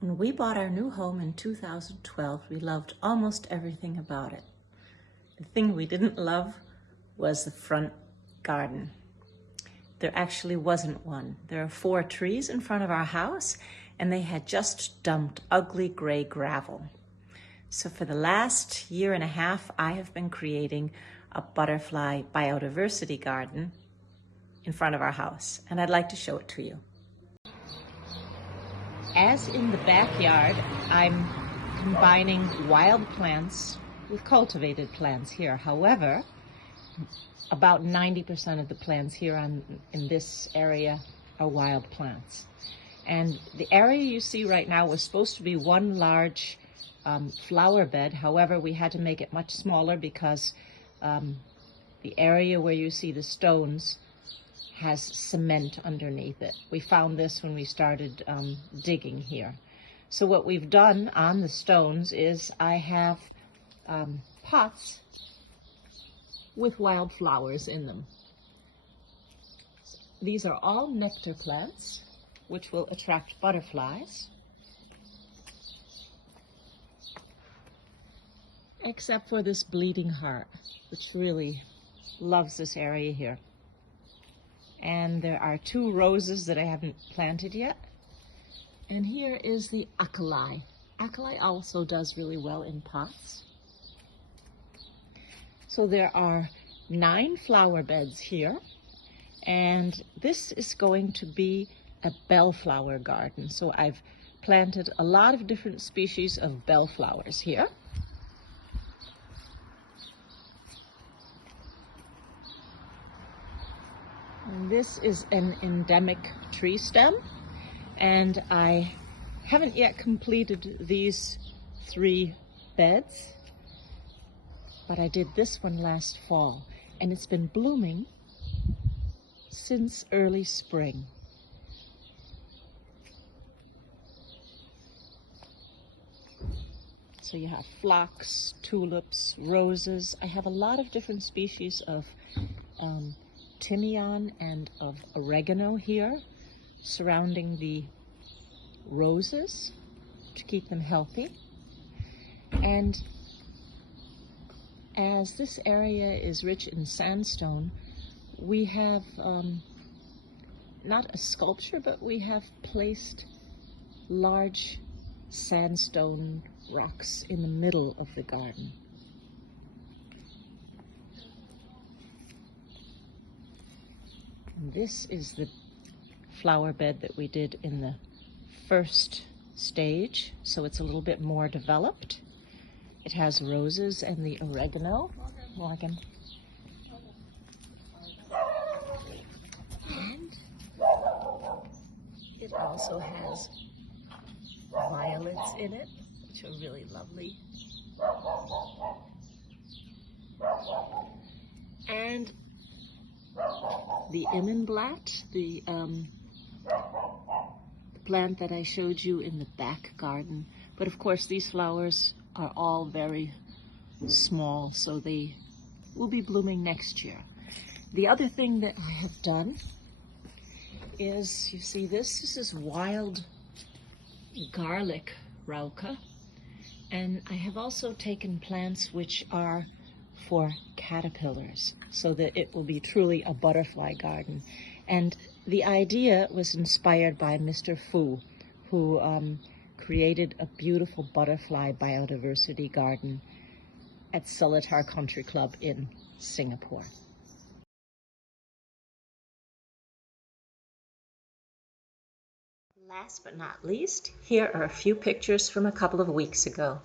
When we bought our new home in 2012, we loved almost everything about it. The thing we didn't love was the front garden. There actually wasn't one. There are 4 trees in front of our house, and they had just dumped ugly gray gravel. So for the last year and a half, I have been creating a butterfly biodiversity garden in front of our house, and I'd like to show it to you. As in the backyard, I'm combining wild plants with cultivated plants here. However, about 90% of the plants here in this area are wild plants. And the area you see right now was supposed to be one large flower bed. However, we had to make it much smaller because the area where you see the stones has cement underneath it. We found this when we started digging here. So what we've done on the stones is I have pots with wildflowers in them. These are all nectar plants, which will attract butterflies, except for this bleeding heart, which really loves this area here. And there are 2 roses that I haven't planted yet. And here is the alkali. Alkali also does really well in pots. So there are 9 flower beds here. And this is going to be a bellflower garden. So I've planted a lot of different species of bellflowers here. And this is an endemic tree stem, and I haven't yet completed these 3 beds, but I did this one last fall, and it's been blooming since early spring. So you have phlox, tulips, roses. I have a lot of different species of timian and of oregano here surrounding the roses to keep them healthy. And as this area is rich in sandstone, we have not a sculpture, but we have placed large sandstone rocks in the middle of the garden. And this is the flower bed that we did in the first stage, so it's a little bit more developed. It has roses and the oregano. Morgan. And it also has violets in it, which are really lovely. And the Immenblatt, the plant that I showed you in the back garden. But of course these flowers are all very small, so they will be blooming next year. The other thing that I have done is, you see this is wild garlic rauca, and I have also taken plants which are for caterpillars, so that it will be truly a butterfly garden. And the idea was inspired by Mr. Fu, who created a beautiful butterfly biodiversity garden at Seletar Country Club in Singapore. Last but not least, here are a few pictures from a couple of weeks ago.